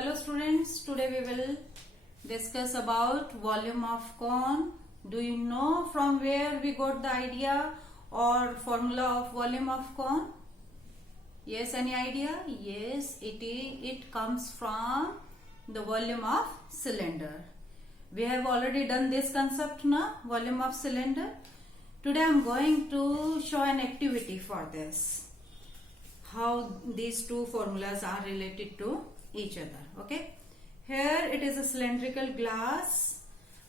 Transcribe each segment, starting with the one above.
Hello students, today we will discuss about volume of cone. Do you know from where we got the idea or formula of volume of cone? Yes, any idea? Yes, it comes from the volume of cylinder. We have already done this concept now, volume of cylinder. Today I am going to show an activity for this. How these two formulas are related to each other. Okay, here it is a cylindrical glass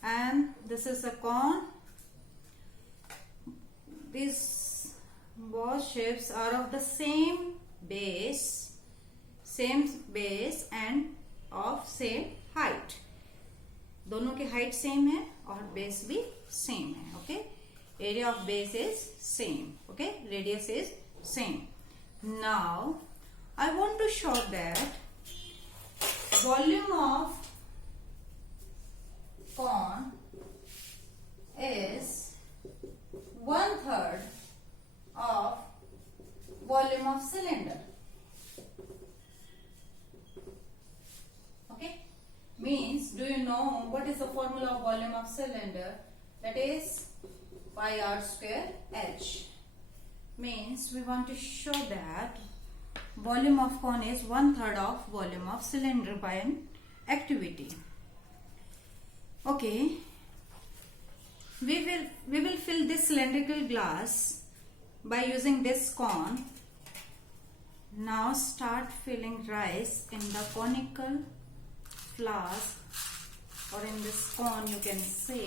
and this is a cone. These both shapes are of the same base and of same height. दोनों की height same है और base भी same है. Okay, area of base is same. Okay, radius is same. Now I want to show that volume of cone is 1/3 of volume of cylinder. Okay, means do you know what is the formula of volume of cylinder? That is pi r square h. Means we want to show that volume of cone is 1/3 of volume of cylinder by an activity. Okay, we will fill this cylindrical glass by using this cone. Now start filling rice in the conical flask, or in this cone you can say.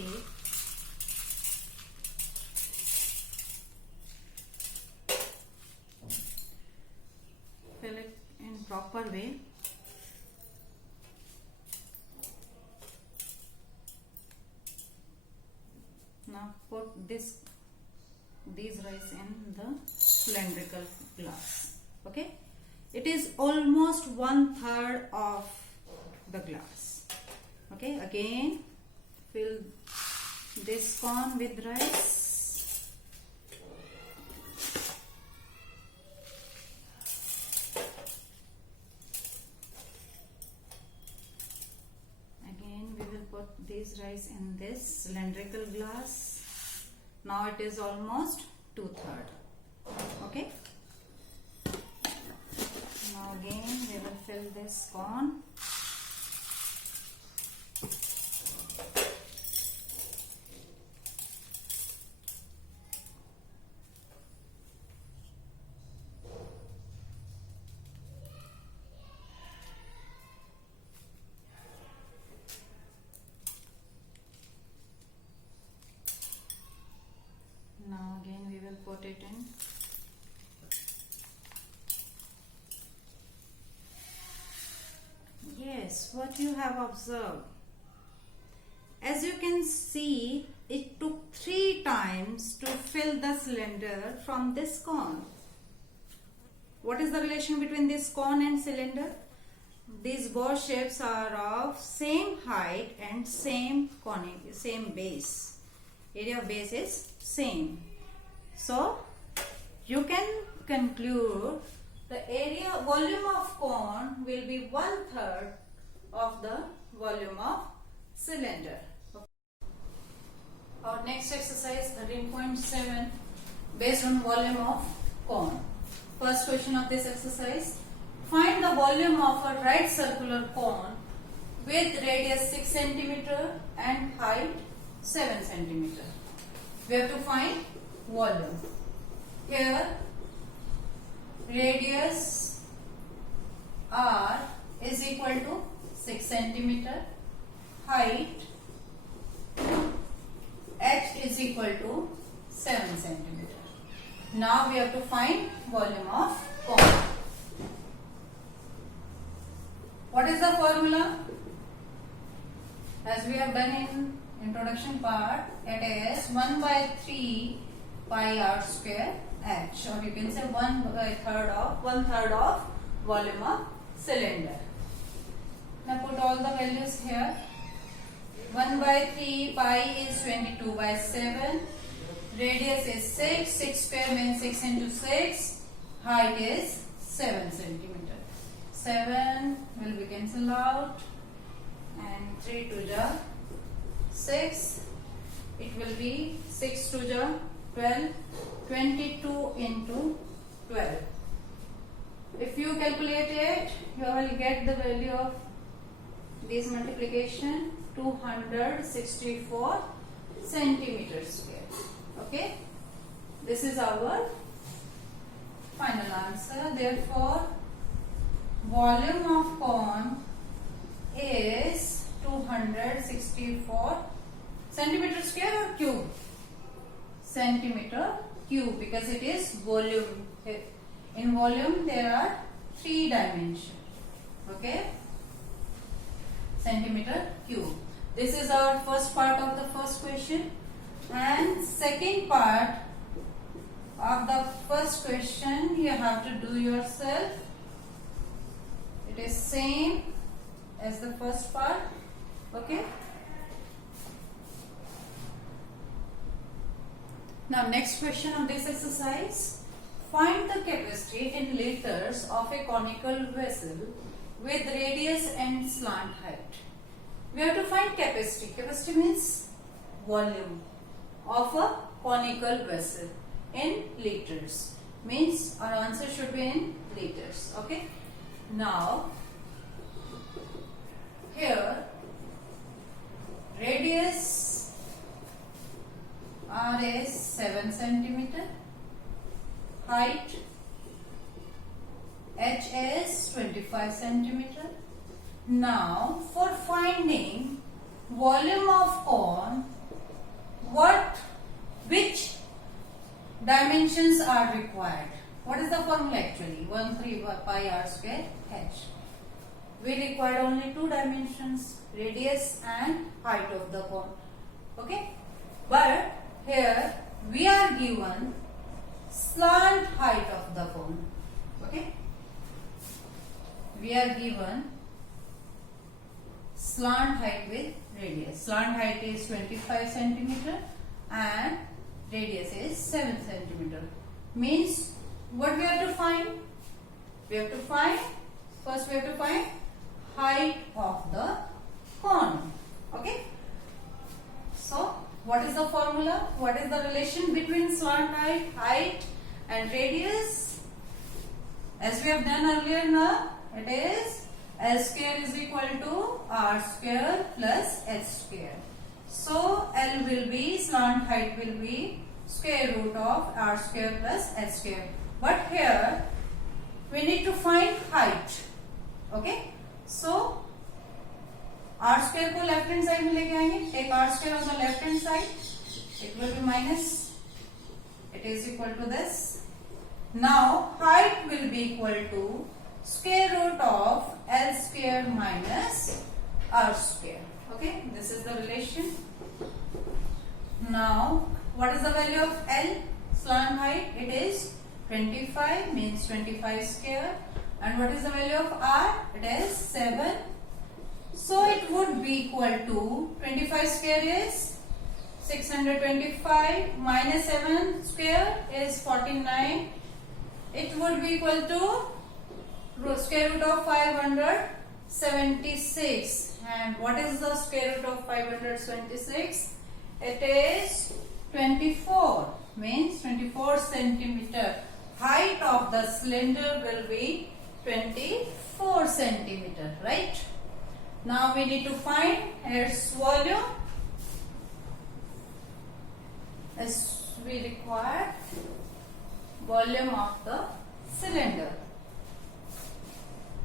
Fill it in proper way. Now put these rice in the cylindrical glass. Okay, it is almost 1/3 of the glass. Okay, again fill this cone with rice. Put this rice in this cylindrical glass. Now it is almost 2/3. Okay, now again we will fill this cone. Now again we will put it in. Yes, what you have observed. As you can see, it took 3 times to fill the cylinder from this cone. What is the relation between this cone and cylinder? These both shapes are of same height and same base. Area of base is same. So you can conclude the volume of cone will be 1/3 of the volume of cylinder. Our next exercise 13.7 based on volume of cone. First question of this exercise: find the volume of a right circular cone with radius 6 cm and height 7 cm. We have to find volume. Here radius r is equal to 6 cm, height h is equal to 7 cm. Now we have to find volume of cone. What is the formula? As we have done in introduction part, it is 1/3 pi r square h, or you can say 1/3 of volume of cylinder. Now put all the values here. 1/3 pi is 22/7. Radius is 6. 6 square means 6 into 6. Height is 7 cm. 7 will become cancel out, and 3 to the 6. It will be 6 to the 12, 22 into 12. If you calculate it, you will get the value of this multiplication 264 centimeters square. Okay, this is our final answer. Therefore, volume of cone is 264 centimeter square or cube? Centimeter cube, because it is volume. In volume there are 3 dimensions. Okay, centimeter cube. This is our first part of the first question, and second part of the first question you have to do yourself. It is same as the first part. Okay, now next question of this exercise. Find the capacity in liters of a conical vessel with radius and slant height. We have to find capacity. Capacity means volume of a conical vessel in liters. Means our answer should be in liters. Okay. Now, here radius R is 7 centimeter. Height H is 25 centimeter. Now, for finding volume of cone, which dimensions are required? What is the formula actually? 1/3 pi r square h. We require only 2 dimensions, radius and height of the cone. Okay, but here we are given slant height of the cone. Okay, we are given slant height with radius. Slant height is 25 centimeter and radius is 7 centimeter. Means what we have to find? We have to find, first we have to find height of the cone. Okay, so what is the formula? What is the relation between slant height and radius? As we have done earlier now, it is L square is equal to R square plus H square. So L will be, slant height will be square root of R square plus H square. But here we need to find height. Okay, so R square को left hand side में लेके आएंगे. Take R square on the left hand side. It will be minus. It is equal to this. Now height will be equal to square root of L square minus R square. Okay, this is the relation. Now what is the value of L? Slant height, it is 25, means 25 square. And what is the value of R? It is 7. So it would be equal to 25 square is 625 minus 7 square is 49. It would be equal to square root of 576. And what is the square root of 576? It is 24, means 24 centimeter. Height of the cylinder will be 24 centimeter, right? Now we need to find its volume. As we require volume of the cylinder,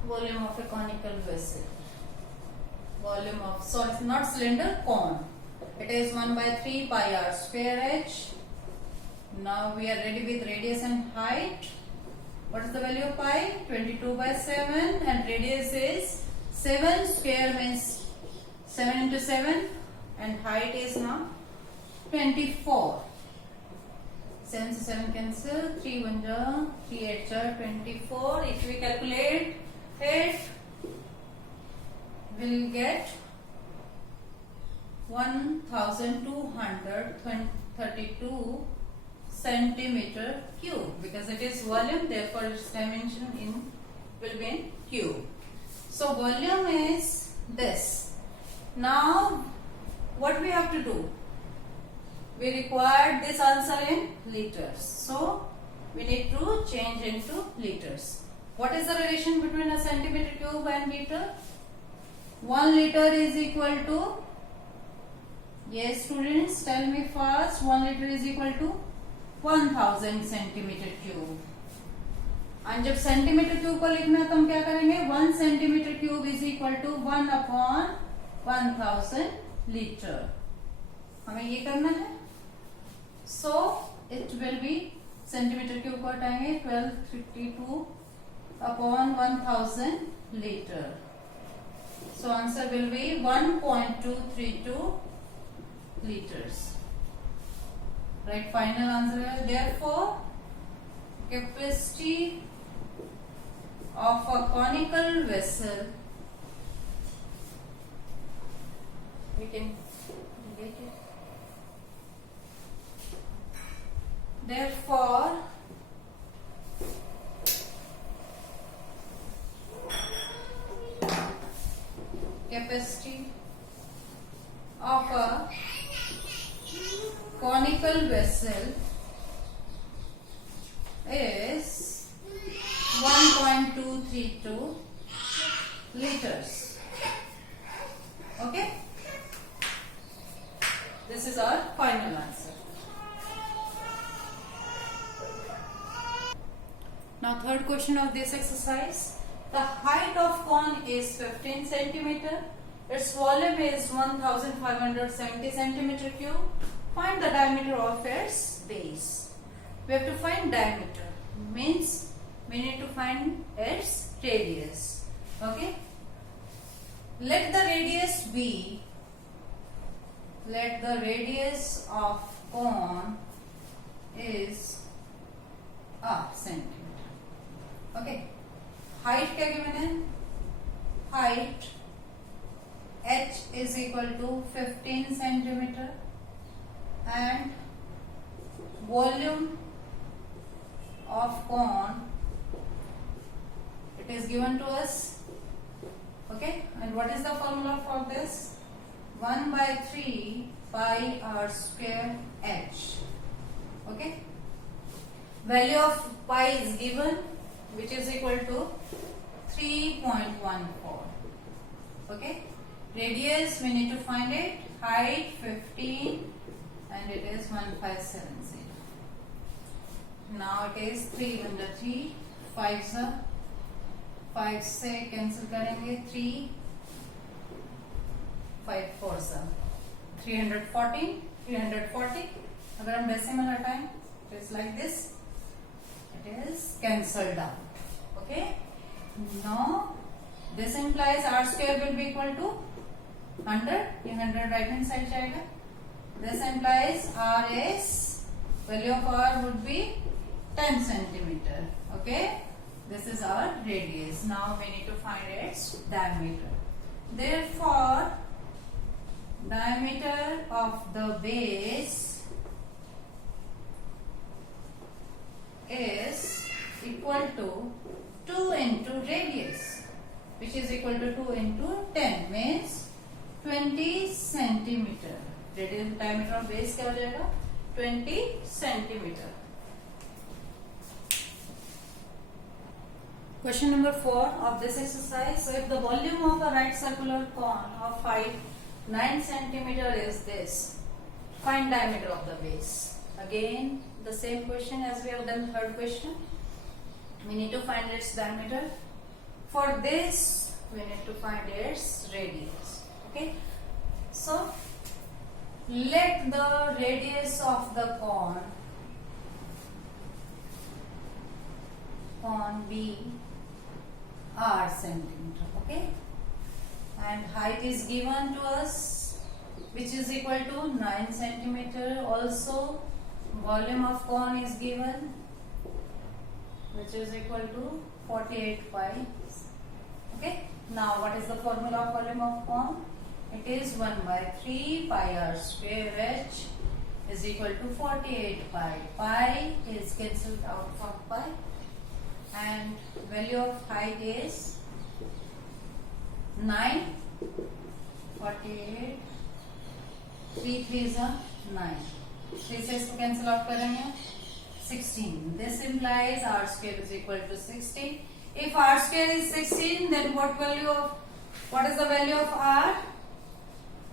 volume of a conical vessel, volume of, sorry, not cylinder, cone. It is 1/3 pi r square h. Now we are ready with radius and height. What is the value of pi? 22/7, and radius is 7. Square means 7 into 7, and height is now 24. 7 to 7 cancel. 3 1 ja, 3 8 ja, 24. If we calculate it, we'll get 1232 centimeter cube, because it is volume, therefore its dimension will be in cube. So volume is this. Now what we have to do? We required this answer in liters. So we need to change into liters. What is the relation between a centimeter cube and liter? 1 liter is equal to, yes students, tell me first. 1 liter is equal to 1000 centimeter cube. और जब centimetre cube को लिखना है तो हम क्या करेंगे? 1 centimetre cube is equal to 1/1000 litre. हमें ये करना है. So it will be, centimetre cube को हटाएंगे, 1252/1000 litre. So answer will be 1.232 liters. Right, final answer. Therefore, capacity of a conical vessel, we can get it. Therefore, capacity of a conical vessel is 1.232 liters. Okay, this is our final answer. Now third question of this exercise. The height of cone is 15 centimeter. Its volume is 1570 centimeter cube. Find the diameter of its base. We have to find diameter. Means we need to find its radius. Okay. Let the radius be. Let the radius of cone is a centimeter. Okay. Height क्या given है? Height h is equal to 15 centimeter and volume of cone, it is given to us. Okay, and what is the formula for this? 1/3 pi r square h. Okay, value of pi is given, which is equal to 3.14. Okay, radius we need to find it. Height 15 and it is 1570. Now it is 3 under 3, 5 से cancel करेंगे, 3 5 4 340. अगर हम decimal हटाएं, it is like this. It is cancelled out. Okay. Now this implies r square will be equal to 100. ये 100 right hand side जाएगा. This implies r is, value of r would be 10 centimeter. Okay. This is our radius. Now we need to find its diameter. Therefore, diameter of the base is equal to 2 into radius, which is equal to 2 into 10, means 20 centimeter. Radius diameter of base क्या हो जाएगा? 20 centimeter. Question number 4 of this exercise. So if the volume of a right circular cone of height 9 centimeter is this, find diameter of the base. Again, the same question as we have done third question. We need to find its diameter. For this, we need to find its radius. Okay. So let the radius of the cone be r centimeter. Okay. And height is given to us, which is equal to 9 centimeter. Also, volume of cone is given, which is equal to 48 pi. Okay. Now, what is the formula of volume of cone? It is 1/3 pi r square h is equal to 48 pi. Pi is cancelled out from pi, and value of height is 9, 48, 3 3s are 9. 3 से इसको cancel out करेंगे 16. This implies r square is equal to 16. If r square is 16, then what is the value of r?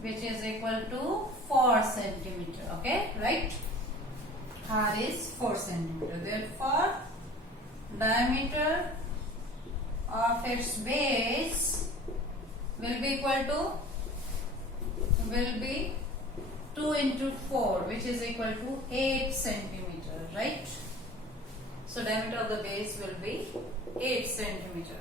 Which is equal to 4 centimeter. Okay, right? R is 4 centimeter. Therefore, diameter of its base will be equal to 2 into 4, which is equal to 8 centimeter, right? So diameter of the base will be 8 centimeter.